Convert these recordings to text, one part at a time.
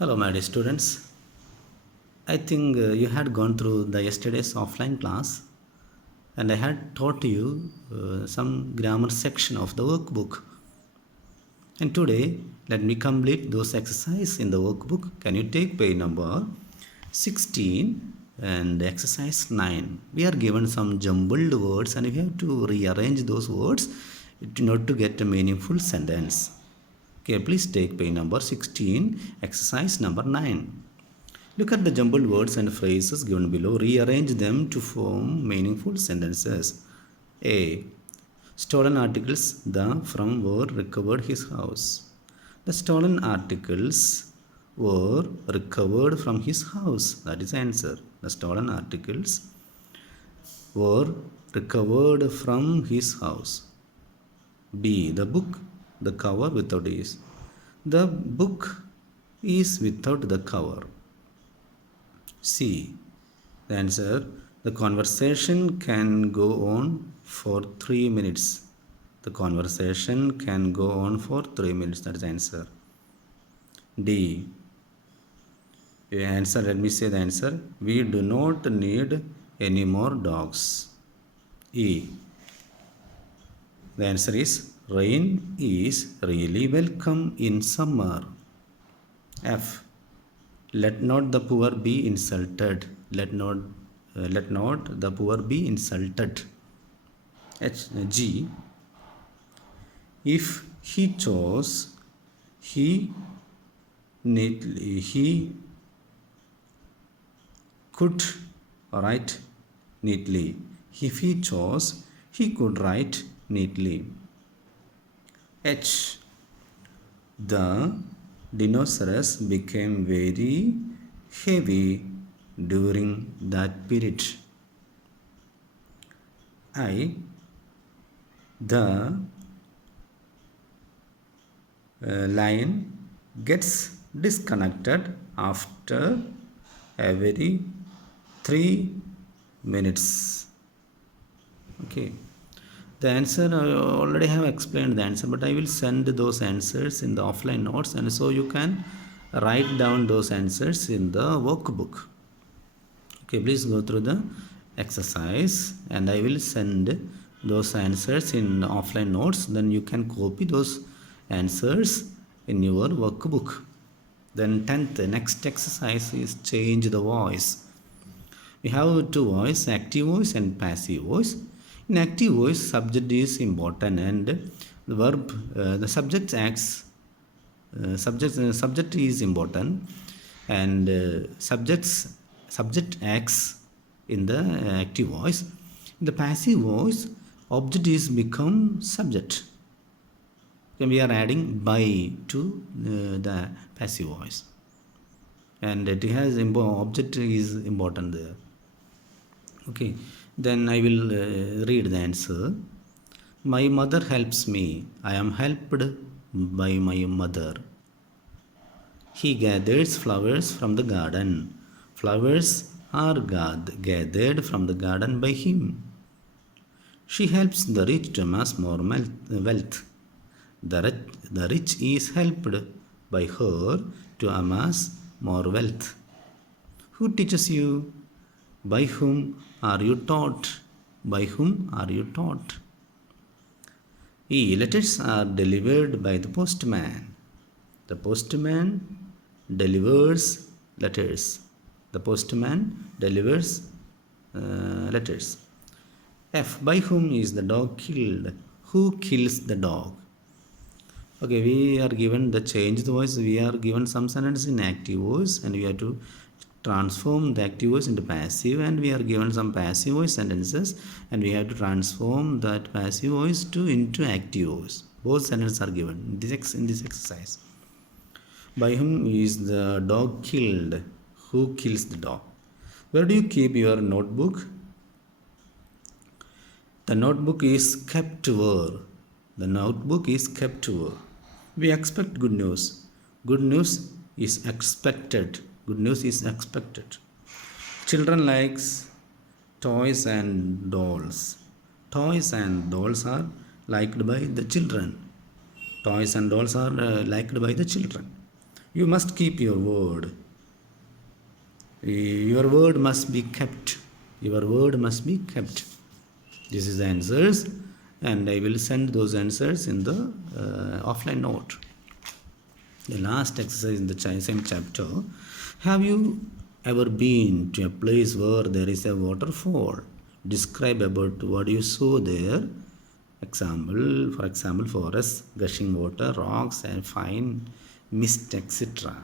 Hello, my dear students. I think you had gone through the yesterday's offline class, and I had taught you some grammar section of the workbook. And today, let me complete those exercises in the workbook. Can you take page number 16 and exercise 9? We are given some jumbled words, and we have to rearrange those words in order to get a meaningful sentence. Okay, please take page number 16, exercise number 9. Look at the jumbled words and phrases given below. Rearrange them to form meaningful sentences. A. Stolen articles, the from were recovered his house. The stolen articles were recovered from his house. That is the answer. The stolen articles were recovered from his house. B. The book, the cover without is. The book is without the cover. C. The answer, the conversation can go on for 3 minutes. The conversation can go on for 3 minutes. That is the answer. D. The answer, let me say the answer. We do not need any more dogs. E. The answer is rain is really welcome in summer. F. Let not the poor be insulted. Let not the poor be insulted. G. If he chose, he could write neatly. If he chose, he could write neatly. H. The dinosaurs became very heavy during that period. I. The line gets disconnected after every 3 minutes. Okay. The answer, I already have explained the answer, but I will send those answers in the offline notes, and so you can write down those answers in the workbook. Okay, please go through the exercise, and I will send those answers in offline notes. Then you can copy those answers in your workbook. Then 10th, next exercise is change the voice. We have two voice, active voice and passive voice. In active voice, subject is important, and the verb, the subject acts. Subject is important, and subject acts in the active voice. In the passive voice, object is become subject. Then we are adding by to the passive voice, and it has object is important there. Okay, then I will read the answer. My mother helps me. I am helped by my mother. He gathers flowers from the garden. Flowers are gathered from the garden by him. She helps the rich to amass more wealth. The rich is helped by her to amass more wealth. Who teaches you? By whom are you taught? By whom are you taught? E. Letters are delivered by the postman. The postman delivers letters. The postman delivers letters. F. By whom is the dog killed? Who kills the dog? Okay, we are given the change the voice. We are given some sentence in active voice, and we have to transform the active voice into passive, and we are given some passive voice sentences, and we have to transform that passive voice into active voice. Both sentences are given in this exercise. By whom is the dog killed? Who kills the dog? Where do you keep your notebook? The notebook is kept where? The notebook is kept where? We expect good news. Good news is expected. Good news is expected. Children likes toys and dolls. Toys and dolls are liked by the children. Toys and dolls are liked by the children. You must keep your word. Your word must be kept. Your word must be kept. This is the answers, and I will send those answers in the offline note. The last exercise in the same chapter. Have you ever been to a place where there is a waterfall? Describe about what you saw there. For example, forests, gushing water, rocks, and fine mist, etc.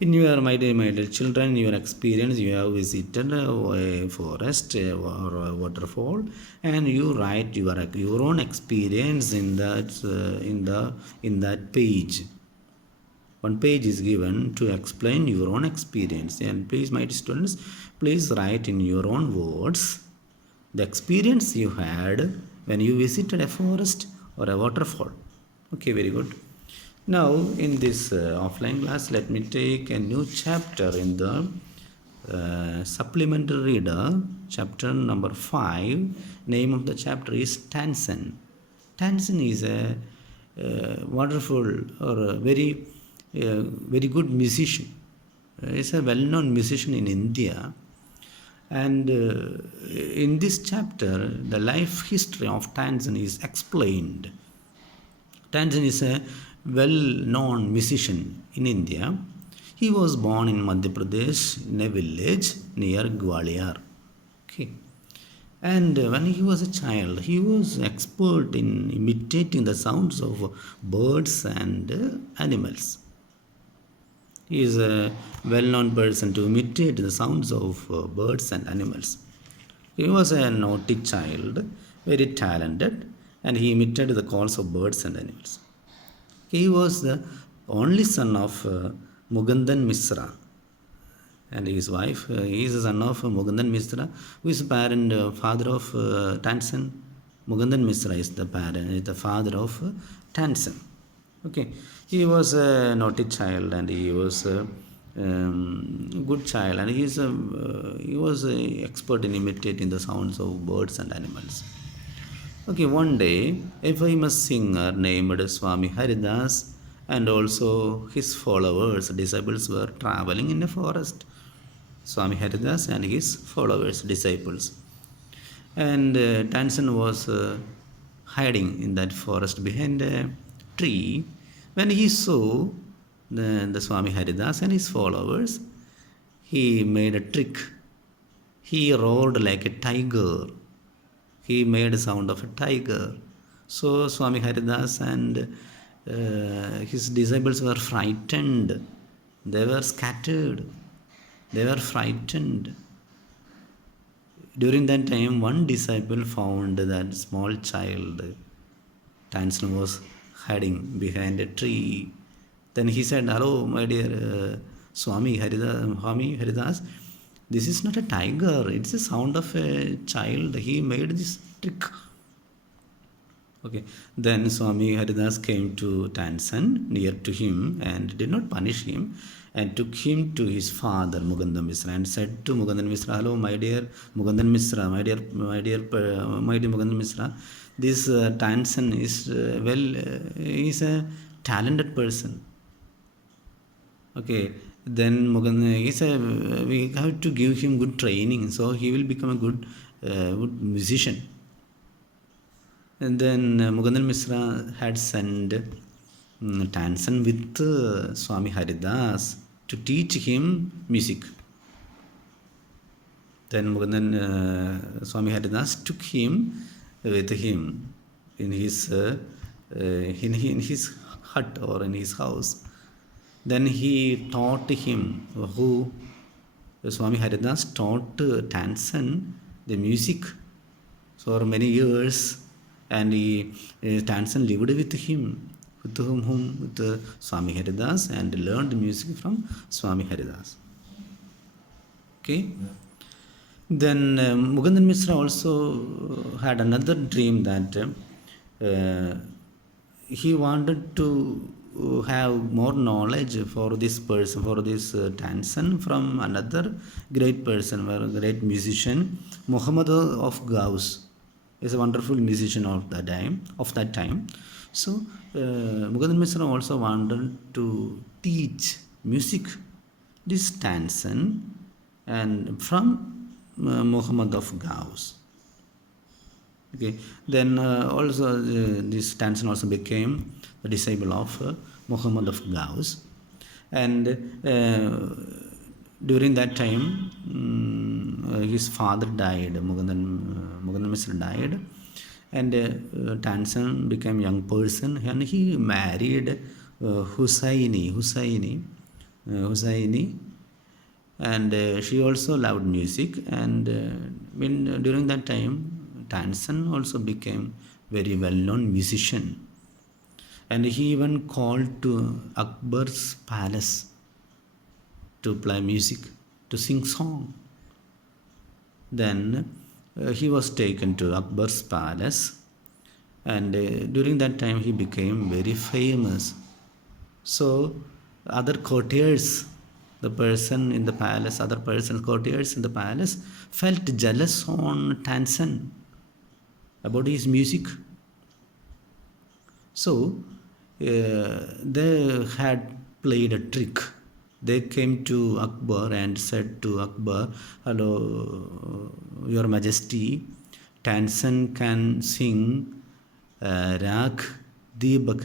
In your my dear children, your experience, you have visited a forest or a waterfall, and you write your own experience in that page. One page is given to explain your own experience, and please, my students, please write in your own words the experience you had when you visited a forest or a waterfall. Okay, very good. Now, in this offline class, let me take a new chapter in the supplementary reader, chapter number 5. Name of the chapter is Tansen. Tansen is a wonderful or a very good musician. He's a well-known musician in India. And in this chapter, the life history of Tansen is explained. Tansen is a well-known musician in India. He was born in Madhya Pradesh in a village near Gwalior. Okay. And when he was a child, he was expert in imitating the sounds of birds and animals. He is a well-known person to imitate the sounds of birds and animals. He was a naughty child, very talented, and he imitated the calls of birds and animals. He was the only son of Mugandan Misra and his wife. He is the son of Mugandan Misra, who is father of Tansen. Mugandan Misra is the father of Tansen. Okay, he was a naughty child, and he was a good child, and he was a expert in imitating the sounds of birds and animals. Okay, one day a famous singer named Swami Haridas and also his followers, disciples, were traveling in a forest. Swami Haridas and his followers, disciples. And Tansen was hiding in that forest behind a tree. When he saw the Swami Haridas and his followers, he made a trick. He roared like a tiger. He made a sound of a tiger. So Swami Haridas and his disciples were frightened. They were scattered. They were frightened. During that time, one disciple found that small child. Tansen was hiding behind a tree. Then he said, "Hello, my dear Swami Haridas, this is not a tiger. It's the sound of a child. He made this trick." Okay. Then Swami Haridas came to Tansen, near to him, and did not punish him, and took him to his father Mugandan Misra, and said to Mugandan Misra, "Hello, my dear Mugandan Misra, my dear Mugandan Misra, this Tansen is he's a talented person." Okay. Then he said, "We have to give him good training, so he will become a good musician." And then Mugandan Misra had sent Tansen with Swami Haridas to teach him music. Then Swami Haridas took him with him in his hut or in his house. Then he taught him Swami Haridas taught Tansen the music for many years, and Tansen lived with him, with Swami Haridas, and learned music from Swami Haridas. Okay. Then Mugandan Misra also had another dream that he wanted to have more knowledge for this person, for this Tansen, from another great person, a great musician, Muhammad of Gauss. Is a wonderful musician of that time. So Mugandan Misra also wanted to teach music. This Tansen and from Muhammad of Gauss. Okay, then also this Tansen also became a disciple of Muhammad of Gauss, and during that time his father died. Mugandan Misra died, and Tansen became a young person, and he married Hussaini, and she also loved music. And during that time, Tansen also became very well-known musician, and he even called to Akbar's palace to play music, to sing song. Then he was taken to Akbar's palace, and during that time he became very famous. So other courtiers, the person in the palace, other person courtiers in the palace felt jealous on Tansen about his music. So they had played a trick. They came to Akbar and said to Akbar, "Hello, Your Majesty, Tansen can sing Ragadibak.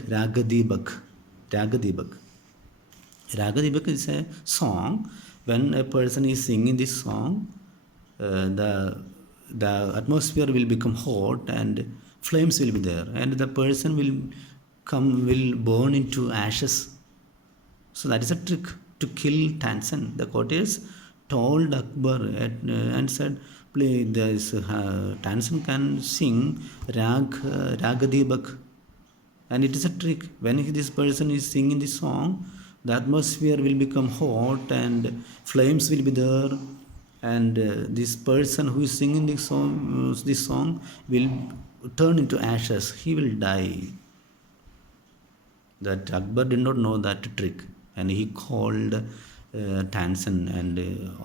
Ragadibak is a song. When a person is singing this song, the atmosphere will become hot and flames will be there, and the person will burn into ashes. So that is a trick to kill Tansen." The courtiers told Akbar and said, "Please, Tansen can sing Ragadibak, and it is a trick. When this person is singing this song, the atmosphere will become hot and flames will be there, and this person who is singing this song will turn into ashes. He will die." That Akbar did not know that trick, and he called Tansen and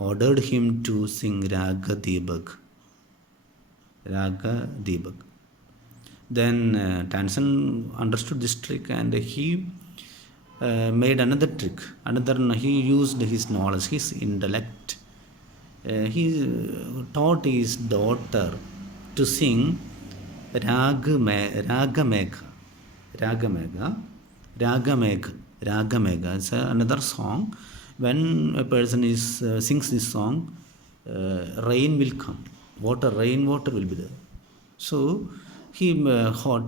ordered him to sing Raga Deebak. Then Tansen understood this trick, and he made another trick. He used his knowledge, his intellect. He taught his daughter to sing Ragamegha. It's another song. When a person sings this song, rain will come. Rainwater will be there. So he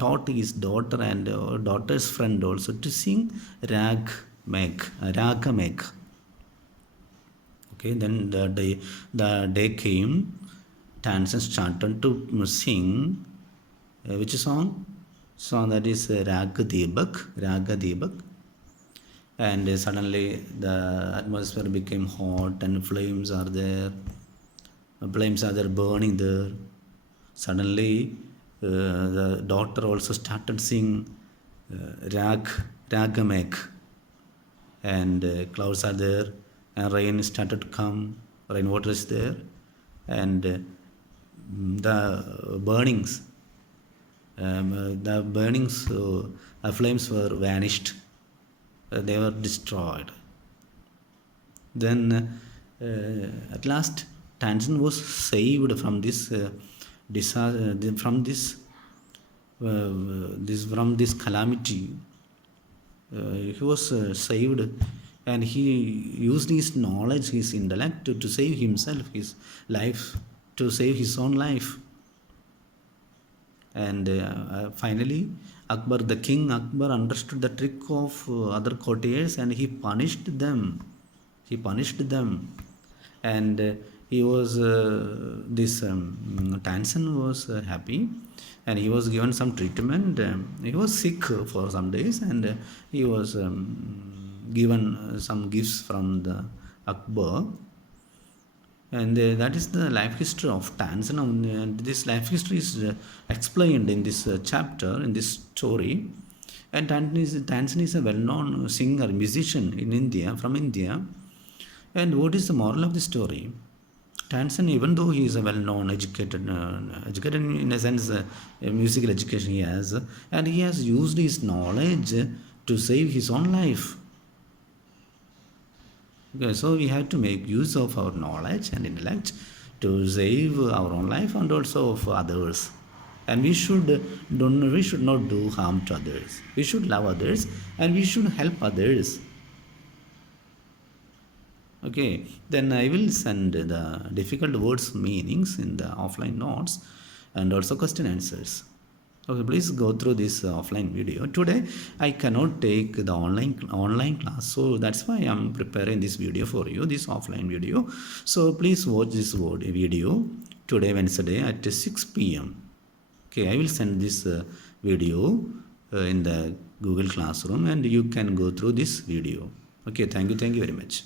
taught his daughter and daughter's friend also to sing Ragamegha. Okay, then the day came. Tansen started to sing which song? Song that is Raga Deebak. And suddenly the atmosphere became hot and flames are there burning there. Suddenly the daughter also started singing Ragamegh, and clouds are there, and rain started to come, rainwater is there, and the burnings, flames were vanished. They were destroyed. Then at last Tansen was saved from this calamity. He was saved, and he used his knowledge, his intellect to save himself, his life, to save his own life. And finally King Akbar understood the trick of other courtiers, and he punished them. And he was Tansen was happy, and he was given some treatment. He was sick for some days, and he was given some gifts from the Akbar. And that is the life history of Tansen. And this life history is explained in this chapter, in this story. And Tansen is a well-known singer, musician in India, from India. And what is the moral of the story? Tansen, even though he is a well-known, educated in a sense, musical education he has, and he has used his knowledge to save his own life. Okay, so we have to make use of our knowledge and intellect to save our own life and also of others. And we should not do harm to others. We should love others and we should help others. Okay, then I will send the difficult words meanings in the offline notes and also question answers. Okay, please go through this offline video. Today I cannot take the online class, so that's why I'm preparing this video for you, this offline video. So please watch this video today Wednesday at 6 p.m. Okay, I will send this video in the Google Classroom and you can go through this video. Okay, thank you very much.